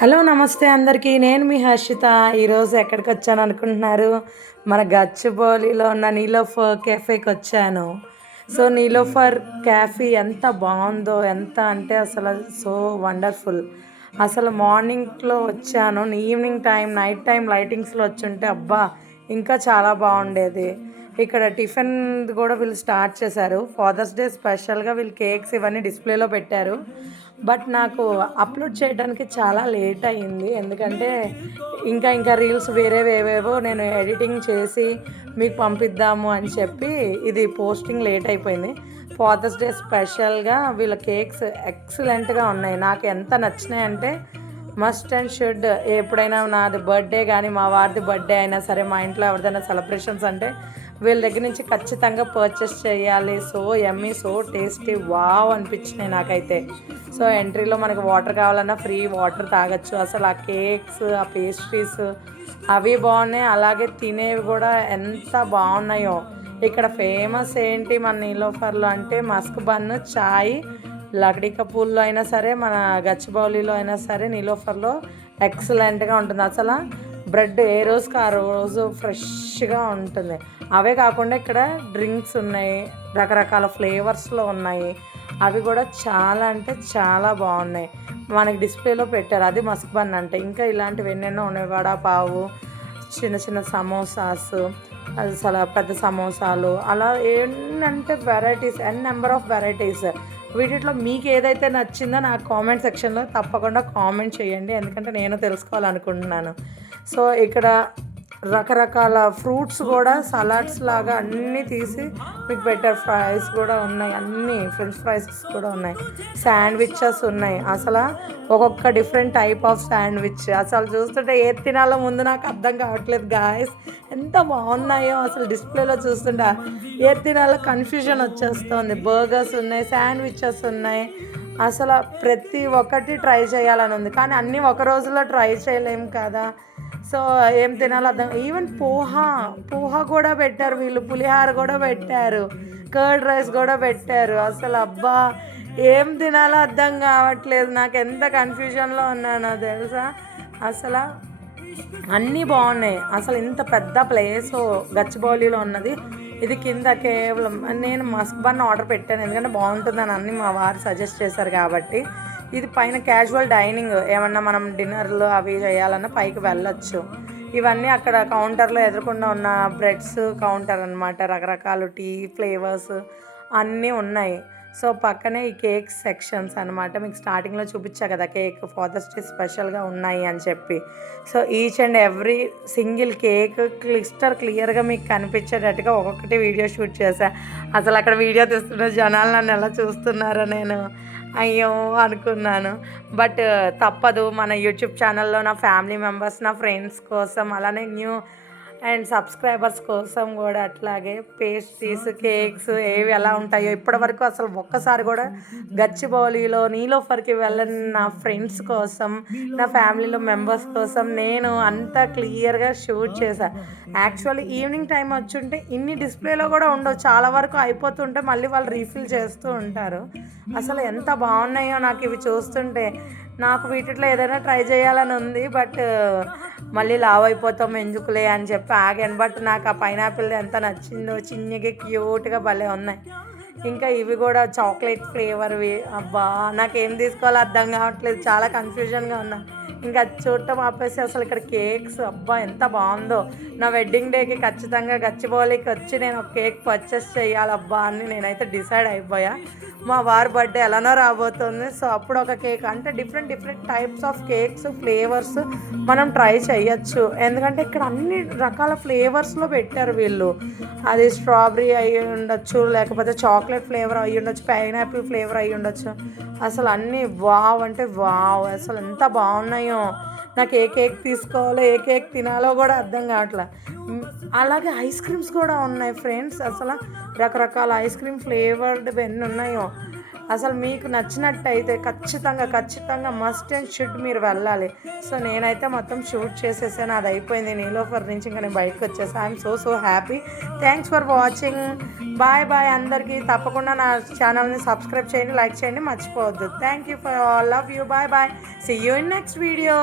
Hello నమస్తే అందరికీ. నేను మీ హర్షిత. ఈరోజు ఎక్కడికి వచ్చాను అనుకుంటున్నారు? మన గచ్చిబౌలిలో ఉన్న నీలోఫర్ కెఫేకి వచ్చాను. సో నీలోఫర్ క్యాఫీ ఎంత బాగుందో, ఎంత అంటే అసలు సో వండర్ఫుల్. అసలు మార్నింగ్లో వచ్చాను, ఈవినింగ్ టైం నైట్ టైం లైటింగ్స్లో వచ్చుంటే అబ్బా ఇంకా చాలా బాగుండేది. ఇక్కడ టిఫిన్ కూడా వీళ్ళు స్టార్ట్ చేశారు. ఫాదర్స్ డే స్పెషల్గా వీళ్ళు కేక్స్ ఇవన్నీ డిస్ప్లేలో పెట్టారు. బట్ నాకు అప్లోడ్ చేయడానికి చాలా లేట్ అయ్యింది. ఎందుకంటే ఇంకా రీల్స్ వేరేవేవేవో నేను ఎడిటింగ్ చేసి మీకు పంపిద్దాము అని చెప్పి ఇది పోస్టింగ్ లేట్ అయిపోయింది. ఫాదర్స్ డే స్పెషల్గా వీళ్ళ కేక్స్ ఎక్సలెంట్గా ఉన్నాయి. నాకు ఎంత నచ్చినాయి అంటే మస్ట్ అండ్ షుడ్. ఎప్పుడైనా నాది బర్త్డే కానీ మా వారిది బర్త్డే అయినా సరే, మా ఇంట్లో ఎవరిదైనా సెలబ్రేషన్స్ అంటే వీళ్ళ దగ్గర నుంచి ఖచ్చితంగా పర్చేస్ చేయాలి. So yummy, so tasty, wow అనిపించినాయి నాకైతే. సో ఎంట్రీలో మనకి వాటర్ కావాలన్నా ఫ్రీ వాటర్ తాగొచ్చు. అసలు ఆ కేక్స్, ఆ పేస్ట్రీస్ అవి బాగున్నాయి. అలాగే తినేవి కూడా ఎంత బాగున్నాయో. ఇక్కడ ఫేమస్ ఏంటి మన నీలోఫర్లో అంటే మస్క్ బన్, చాయ్, లక్డీ కపూర్లో అయినా సరే, మన గచ్చిబౌలిలో అయినా సరే, నీలోఫర్లో ఎక్సలెంట్గా ఉంటుంది. అసలు బ్రెడ్ ఏ రోజుకి ఆ రోజు ఫ్రెష్గా ఉంటుంది. అవే కాకుండా ఇక్కడ డ్రింక్స్ ఉన్నాయి, రకరకాల ఫ్లేవర్స్లో ఉన్నాయి. అవి కూడా చాలా అంటే చాలా బాగున్నాయి. మనకి డిస్ప్లేలో పెట్టారు. అది మస్క్ బన్ అంటే. ఇంకా ఇలాంటివి ఎన్నెన్నో ఉన్నాయి. వడాపావు, చిన్న చిన్న సమోసాస్, అసలు పెద్ద సమోసాలు, అలా ఏంటంటే వెరైటీస్, నెంబర్ ఆఫ్ వెరైటీస్. వీటిలో మీకు ఏదైతే నచ్చిందో నాకు కామెంట్ సెక్షన్లో తప్పకుండా కామెంట్ చేయండి. ఎందుకంటే నేను తెలుసుకోవాలనుకుంటున్నాను. సో ఇక్కడ రకరకాల ఫ్రూట్స్ కూడా సలాడ్స్ లాగా అన్నీ తీసి మీకు పెట్టారు. ఫ్రైస్ కూడా ఉన్నాయి, అన్నీ ఫ్రెంచ్ ఫ్రైస్ కూడా ఉన్నాయి, శాండ్విచెస్ ఉన్నాయి. అసలు ఒక్కొక్క డిఫరెంట్ టైప్ ఆఫ్ శాండ్విచ్ అసలు చూస్తుంటే ఏది తినాలో ముందు నాకు అర్థం కావట్లేదు గాయస్. ఎంత బాగున్నాయో అసలు డిస్ప్లేలో చూస్తుంటే ఏది తినాలో కన్ఫ్యూజన్ వచ్చేస్తుంది. బర్గర్స్ ఉన్నాయి, శాండ్విచెస్ ఉన్నాయి. అసలు ప్రతి ఒక్కటి ట్రై చేయాలని ఉంది, కానీ అన్నీ ఒక రోజులో ట్రై చేయలేము కదా. సో ఏం తినాలో అర్థం. ఈవెన్ పోహా కూడా పెట్టారు వీళ్ళు, పులిహార కూడా పెట్టారు, కర్డ్ రైస్ కూడా పెట్టారు. అసలు అబ్బా ఏం తినాలో అర్థం కావట్లేదు. నాకు ఎంత కన్ఫ్యూజన్లో ఉన్నానో తెలుసా. అసలు అన్నీ బాగున్నాయి. అసలు ఇంత పెద్ద ప్లేసు గచ్చిబౌలిలో ఉన్నది. ఇది కింద కేవలం నేను మస్క్ బన్ ఆర్డర్ పెట్టాను, ఎందుకంటే బాగుంటుందని అన్నీ మా వారు సజెస్ట్ చేశారు కాబట్టి. ఇది పైన క్యాజువల్ డైనింగ్, ఏమన్నా మనం డిన్నర్లు అవి చేయాలన్నా పైకి వెళ్ళొచ్చు. ఇవన్నీ అక్కడ కౌంటర్లో ఎదురుకుండా ఉన్న బ్రెడ్స్ కౌంటర్ అనమాట. రకరకాల టీ ఫ్లేవర్స్ అన్నీ ఉన్నాయి. సో పక్కనే ఈ కేక్ సెక్షన్స్ అనమాట. మీకు స్టార్టింగ్లో చూపించా కదా కేక్ ఫాదర్స్ డే స్పెషల్గా ఉన్నాయి అని చెప్పి. So each and every single cake క్లియర్గా మీకు కనిపించేటట్టుగా ఒక్కొక్కటి వీడియో షూట్ చేశా. అసలు అక్కడ వీడియో తీస్తున్న జనాలు నన్ను ఎలా చూస్తున్నారో నేను అయ్యో అనుకున్నాను. బట్ తప్పదు, మన యూట్యూబ్ ఛానల్లో నా ఫ్యామిలీ మెంబర్స్, నా ఫ్రెండ్స్ కోసం, అలానే న్యూ అండ్ సబ్స్క్రైబర్స్ కోసం కూడా అట్లాగే పేస్ట్రీస్, కేక్స్ ఏవి ఎలా ఉంటాయో ఇప్పటివరకు అసలు ఒక్కసారి కూడా గచ్చిబౌలిలో నీలోఫర్కి వెళ్ళని నా ఫ్రెండ్స్ కోసం, నా ఫ్యామిలీలో మెంబర్స్ కోసం నేను అంతా క్లియర్గా షూట్ చేశాను. యాక్చువల్లీ ఈవినింగ్ టైం వచ్చుంటే ఇన్ని డిస్ప్లేలో కూడా ఉండవు, చాలా వరకు అయిపోతుంటే మళ్ళీ వాళ్ళు రీఫిల్ చేస్తూ ఉంటారు. అసలు ఎంత బాగున్నాయో నాకు ఇవి చూస్తుంటే. నాకు వీటిలో ఏదైనా ట్రై చేయాలని ఉంది, బట్ మళ్ళీ లావ్ అయిపోతాం ఎందుకులే అని చెప్పి ఆగాను. బట్ నాకు ఆ పైనాపిల్ ఎంత నచ్చిందో, చిన్నగా క్యూట్గా భలే ఉన్నాయి. ఇంకా ఇవి కూడా చాక్లెట్ ఫ్లేవర్వి. అబ్బా నాకేం తీసుకోవాలో అర్థం కావట్లేదు, చాలా కన్ఫ్యూజన్గా ఉన్నా. ఇంకా చూడటం ఆపేసి అసలు ఇక్కడ కేక్స్ అబ్బా ఎంత బాగుందో. నా వెడ్డింగ్ డేకి ఖచ్చితంగా గచ్చిబౌలికి వచ్చి నేను ఒక కేక్ పర్చేస్ చేయాలబ్బా అని నేనైతే డిసైడ్ అయిపోయా. మా వారి బర్త్డే ఎలానో రాబోతుంది. సో అప్పుడు ఒక కేక్ అంటే different types of cakes flavours మనం ట్రై చేయొచ్చు. ఎందుకంటే ఇక్కడ అన్ని రకాల ఫ్లేవర్స్లో పెట్టారు వీళ్ళు. అది స్ట్రాబెరీ అయి ఉండొచ్చు, లేకపోతే చాక్లెట్ ఫ్లేవర్ అయి ఉండొచ్చు, పైనాపిల్ ఫ్లేవర్ అయి ఉండొచ్చు. అసలు అన్నీ వావ్ అంటే వావ్, అసలు ఎంత బాగున్నాయో. నాకు ఏ కేక్ తీసుకోవాలో, ఏ కేక్ తినాలో కూడా అర్థం కావట్లే. అలాగే ఐస్ క్రీమ్స్ కూడా ఉన్నాయి ఫ్రెండ్స్. అసలు రకరకాల ఐస్ క్రీమ్ ఫ్లేవర్డ్ ఎన్ని ఉన్నాయో. అసలు మీకు నచ్చినట్టయితే ఖచ్చితంగా మస్ట్ అండ్ షుడ్ మీరు వెళ్ళాలి. సో నేనైతే మొత్తం షూట్ చేసేసాను, అది అయిపోయింది. నీలోఫర్ నుంచి ఇంకా నేను బయటకు వచ్చేసాను. I'm so happy. Thanks for watching. Bye అందరికీ. తప్పకుండా నా ఛానల్ని సబ్స్క్రైబ్ చేయండి, లైక్ చేయండి, మర్చిపోవద్దు. Thank you for all. Love you. Bye. See you in next video.